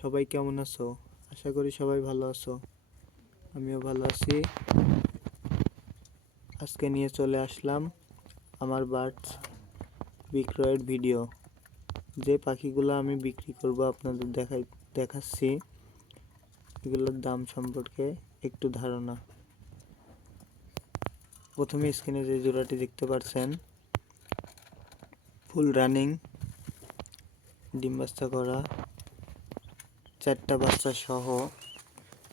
সবাই কেমন আছো? আশা করি সবাই ভালো আছো। আমিও ভালো আছি। আজকে নিয়ে চলে আসলাম আমার বার্ডস বিক্রয়ের ভিডিও। যে পাখিগুলো আমি বিক্রি করব আপনাদের দেখাচ্ছি, এগুলোর দাম সম্পর্কে একটু ধারণা। প্রথমে স্ক্রিনে যে জোড়াটি দেখতে পাচ্ছেন, ফুল রানিং, ডিম বাচ্চা করা, 4টা বাচ্চা সহ।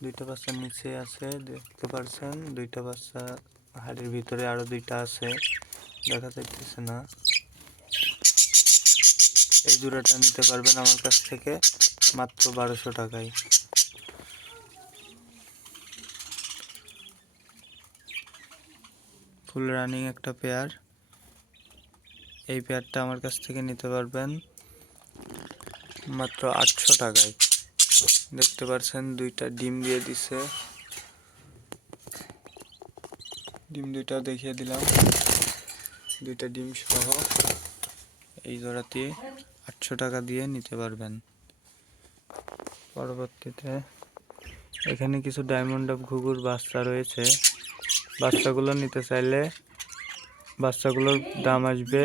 2টা বাচ্চা নিচে আছে দেখতে পাচ্ছেন, 2টা বাচ্চা হাড়ির ভিতরে, আরো 2টা আছে দেখা যাইতেছে না। এই জোড়াটা নিতে পারবেন আমার কাছ থেকে মাত্র 1200 টাকায়। ফুল রানিং একটা পেয়ার। এই পেয়ারটা আমার কাছ থেকে নিতে পারবেন মাত্র 800 টাকায়। দেখতে পাচ্ছেন 2টা ডিম দিয়ে দিছে, ডিম 2টাও দেখিয়ে দিলাম, 2টা ডিম সহ এই জোড়াটি 800 টাকা দিয়ে নিতে পারবেন। পরবর্তীতে এখানে কিছু ডায়মন্ড অফ ঘুঘুর বাচ্চা রয়েছে। বাচ্চাগুলো নিতে চাইলে বাচ্চাগুলোর দাম আসবে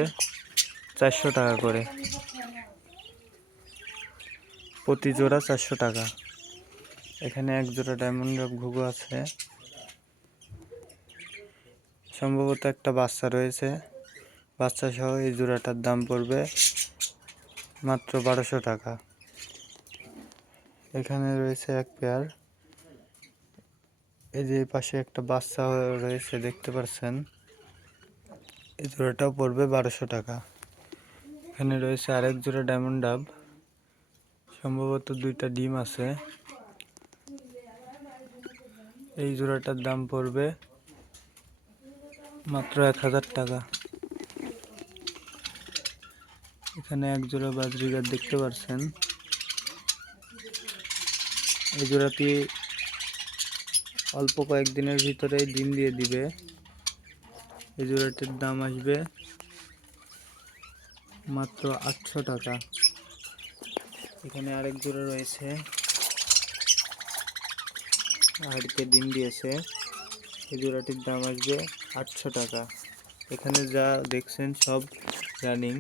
400 টাকা করে, প্রতি জোড়া 400 টাকা। এখানে এক জোড়া ডায়মন্ড অফ ঘুঘু আছে, সম্ভবত একটা বাচ্চা রয়েছে। বাচ্চা সহ এই জোড়াটার দাম পড়বে মাত্র 1200 টাকা। এখানে রয়েছে এক পেয়ার, এই যে পাশে একটা বাচ্চা রয়েছে দেখতে পাচ্ছেন, এই জোড়াটাও পড়বে 1200 টাকা। এখানে রয়েছে আরেক জোড়া ডায়মন্ড ডাব, সম্ভবত 2টা ডিম আছে। এই জোড়াটার দাম পড়বে মাত্র 1000 টাকা। এখানে এক জোড়া বাজরিগার দেখতে পাচ্ছেন, এই জোড়াটি অল্প কয়েকদিনের ভিতরেই ডিম দিয়ে দিবে। এই জোড়াটির দাম আসবে মাত্র 800 টাকা। এখানে আরেক জোড়া রয়েছে, হাড়িতে ডিম দিয়েছে, এই জোড়াটির দাম আসবে 800 টাকা। এখানে যা দেখছেন সব রানিং।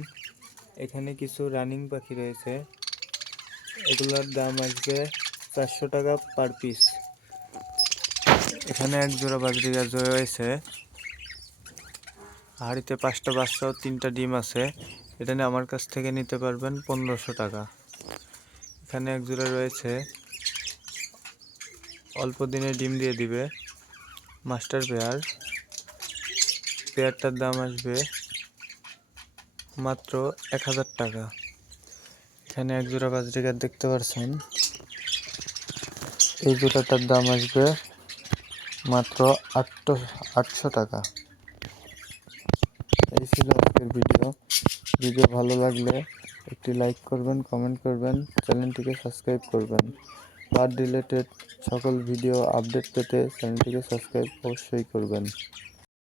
এখানে কিছু রানিং পাখি রয়েছে, এগুলোর দাম আসবে 400 টাকা পার পিস। এখানে এক জোড়া বাজরিগার রয়েছে, হাড়িতে 5টা বাচ্চা ও 3টা ডিম আছে। এটা নিয়ে আমার কাছ থেকে নিতে পারবেন 1500 টাকা। এখানে এক জোড়া রয়েছে, অল্প দিনে ডিম দিয়ে দিবে, মাস্টার পেয়ার। পেয়ারটার দাম আসবে মাত্র 1000 টাকা। এখানে এক জোড়া বাজরিগার দেখতে পাচ্ছেন, এই জোড়াটার দাম আসবে মাত্র 800 টাকা। এই ছিল আজকের ভিডিও ভালো লাগলে একটি লাইক করবেন, কমেন্ট করবেন, চ্যানেলটিকে সাবস্ক্রাইব করবেন। বার্ড রিলেটেড সকল ভিডিও আপডেট পেতে চ্যানেলটিকে সাবস্ক্রাইব অবশ্যই করবেন।